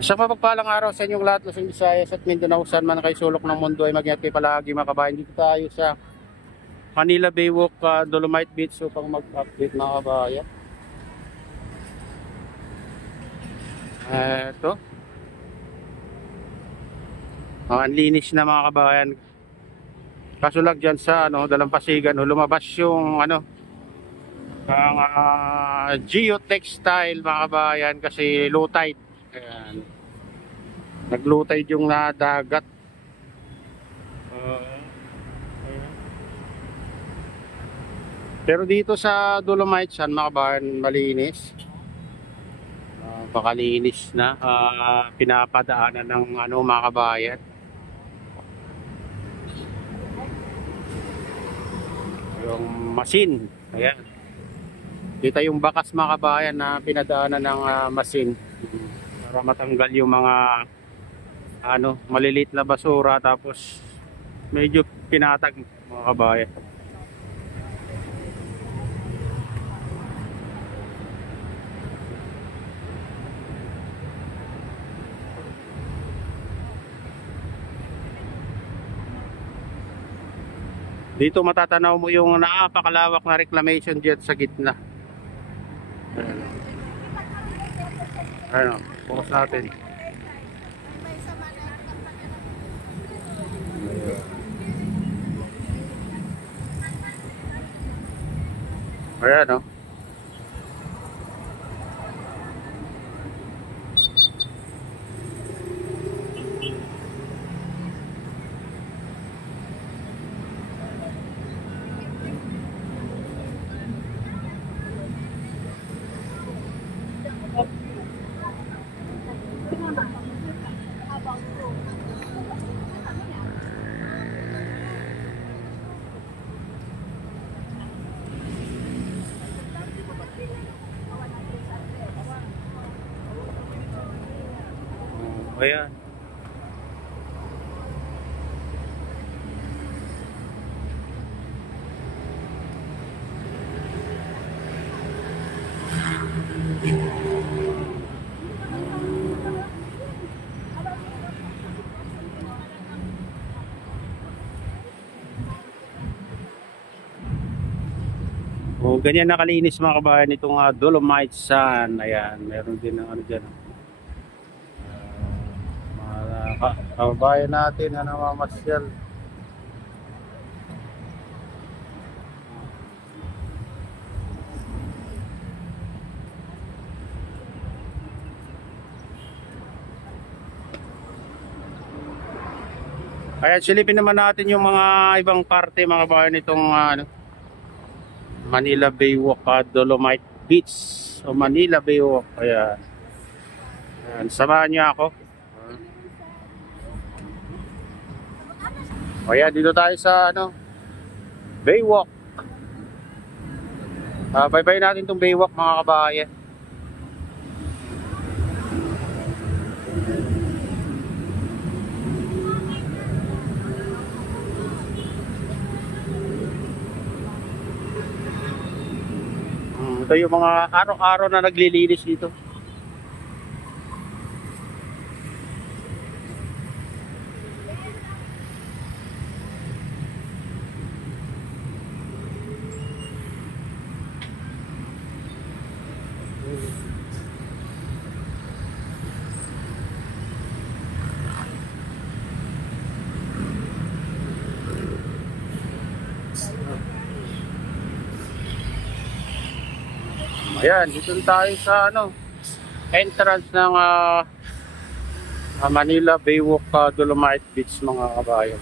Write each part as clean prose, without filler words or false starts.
Isang mapagpalang araw sa inyong lahat, Luzon, Visayas at Mindanao, saan man kayo sulok ng mundo ay mag-ingat kayo palagi mga kabayan. Dito tayo sa Manila Baywalk, Dolomite Beach upang mag-update mga kabayan. Ito. Ang linis na mga kabayan. Kaso lang dyan sa Dalampasigan, lumabas yung ang geotextile mga kabayan kasi low tide. Ayan. Nag-low tide yung dagat. Pero dito sa Dolomite San mga kabayan, malinis. Pakalinis na. Pinapadaanan ng mga kabayan. Yung machine. Ayan. Dito yung bakas mga kabayan na pinadaanan ng machine para matanggal yung mga maliliit na basura, tapos medyo pinatag mga kabayan. Dito matatanaw mo yung napakalawak na reclamation dyan sa gitna. Ano, focus natin. Ayan, no? Ayan. Ganyan nakalinis mga kabayan itong Dolomite San. Ayan, meron din ng dyan. Mga kabayan natin na namamasyal. Ayan, silipin naman natin yung mga ibang parte mga kabayan itong Manila Baywalk, Dolomite Beach o Manila Baywalk. Ayan. Ayan, samahan niyo ako. Ayan, dito tayo sa Baywalk. Bye-bye natin itong Baywalk mga kabayan. Ito yung mga araw-araw na naglilinis dito. Ayan, dito tayo sa entrance ng Manila Baywalk, Dolomite Beach mga kabayan.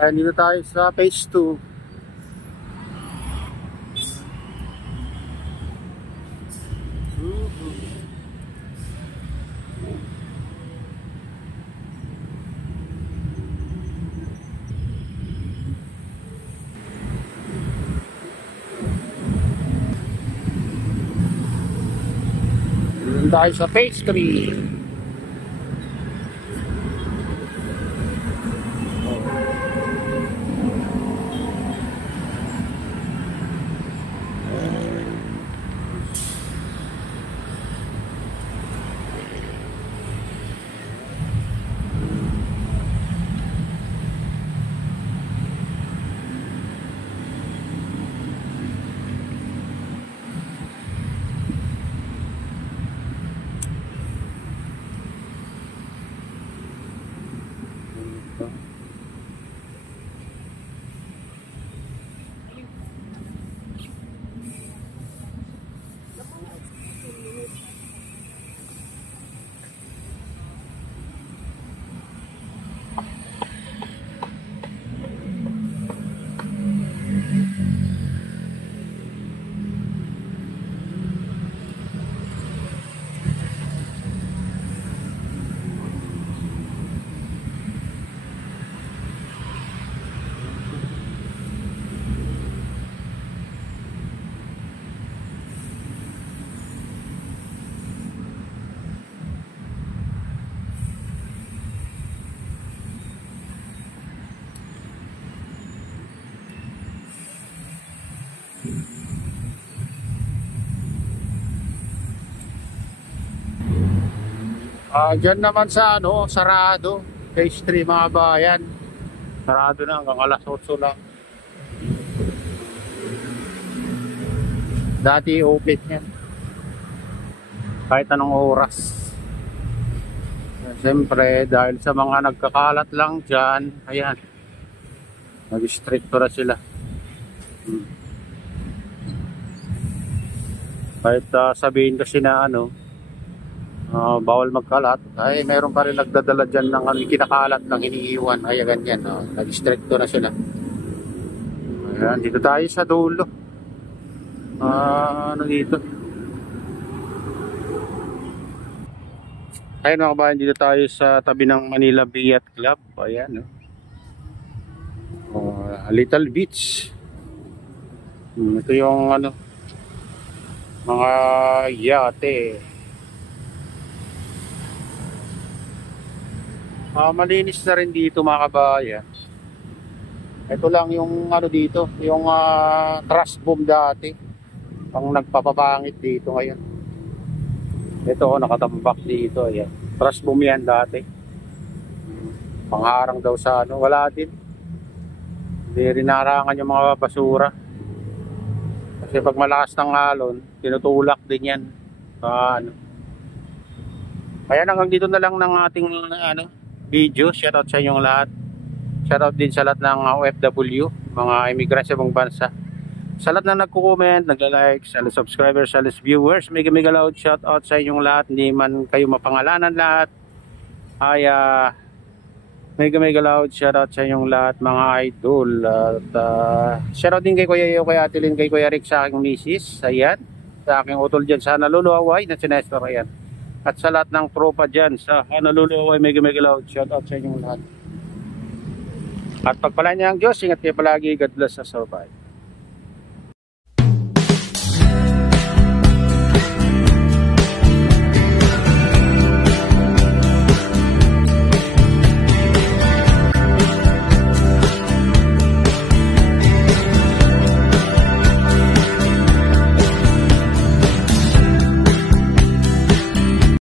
Ayan, dito tayo sa phase 2. Dito tayo sa phase 3. Dyan naman sa ano, sarado. Phase 3 mga bayan. Sarado na hanggang alas 8 lang. Dati open yan. Kahit anong oras. Siyempre, dahil sa mga nagkakalat lang dyan, ayan. Nag-stricto na sila. Kahit sabihin kasi na ano, bawal magkalat, ay meron pa rin nagdadala dyan ng kinakalat ng iniiwan, ay ganyan, nag-stricto na sila. Ayan, dito tayo sa dulo. Ano dito? Ayun mga kabayan, dito tayo sa tabi ng Manila Bay Yacht Club. Ayan, Little Beach. Ito yung ano, mga yate. Malinis na rin dito mga kabayan. Ito lang yung ano dito, yung trash boom dati. Ang nagpapapangit dito ngayon. Ito nakatambak dito, ayan. Trash boom yan dati. Pangharang daw sa ano, wala din. Hindi rin narangan yung mga basura. Kasi pag malakas ng alon, tinutulak din yan. Ano. Kaya hanggang dito na lang ng ating ano, video. Shoutout sa inyong lahat. Shoutout din sa lahat ng OFW, mga immigrants sa ibang bansa. Sa lahat na nagko-comment, nagla-like, sa lahat subscribers, sa lahat viewers, mega loud shoutout sa inyong lahat. Hindi man kayo mapangalanan lahat. Ay mega loud shoutout sa inyong lahat mga idol. At shoutout din kay Kuya Yo, kay Ate Lynn, kay Kuya Rick, sa aking misis. Ayan, sa aking utol dyan sa Naluluaway na sinestor. Ayan. At sa lahat ng tropa dyan sa Naluluaway, mega loud shoutout sa inyong lahat. At pagpala niya ang Diyos, ingat kayo palagi. God bless us all. Bye.